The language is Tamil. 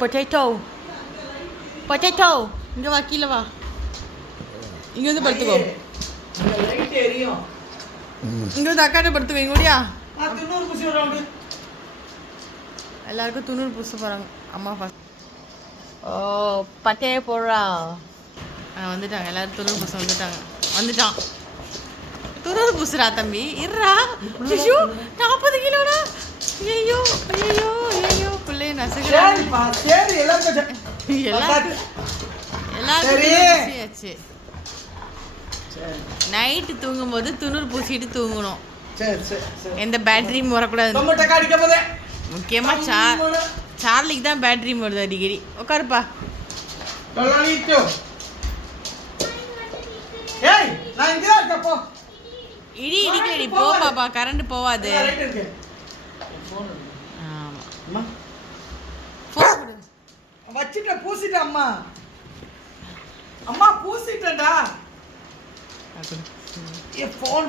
பொட்டேட்டோ பொட்டேட்டோ இங்கே வா கீழே வா இங்கே வந்து படுத்துக்கோ இங்கே வந்து அக்காட்ட படுத்துக்கோ இங்கே முடியா எல்லாருக்கும் துணூறு பூச போகிறாங்க அம்மா ஃபஸ்ட். ஓ பட்டையே போடுறா வந்துட்டாங்க எல்லோரும் துணூறு பூச வந்துட்டான் துணூறு பூசுறா தம்பி இருறா. ஐயோ 40 கிலோடா. ஐயோ ஐயோ ஐயோ பிள்ளைய நசுக்கிறாச்சு. எல்லாருக்கும் நைட்டு தூங்கும்போது துணூறு பூசிட்டு தூங்கணும். எந்த பேட்டரியும் வரக்கூடாது. முக்கியமாக சார்லிக்கு தான் பேட்டரி வருது அடிக்கடி. உட்காருப்பா. இடி இடிக்கடி போ பாப்பா கரண்ட் போவாது. ஆமாம் வச்சுட்ட பூசிட்ட அம்மா அம்மா பூசிட்டா. ஏ ஃபோன்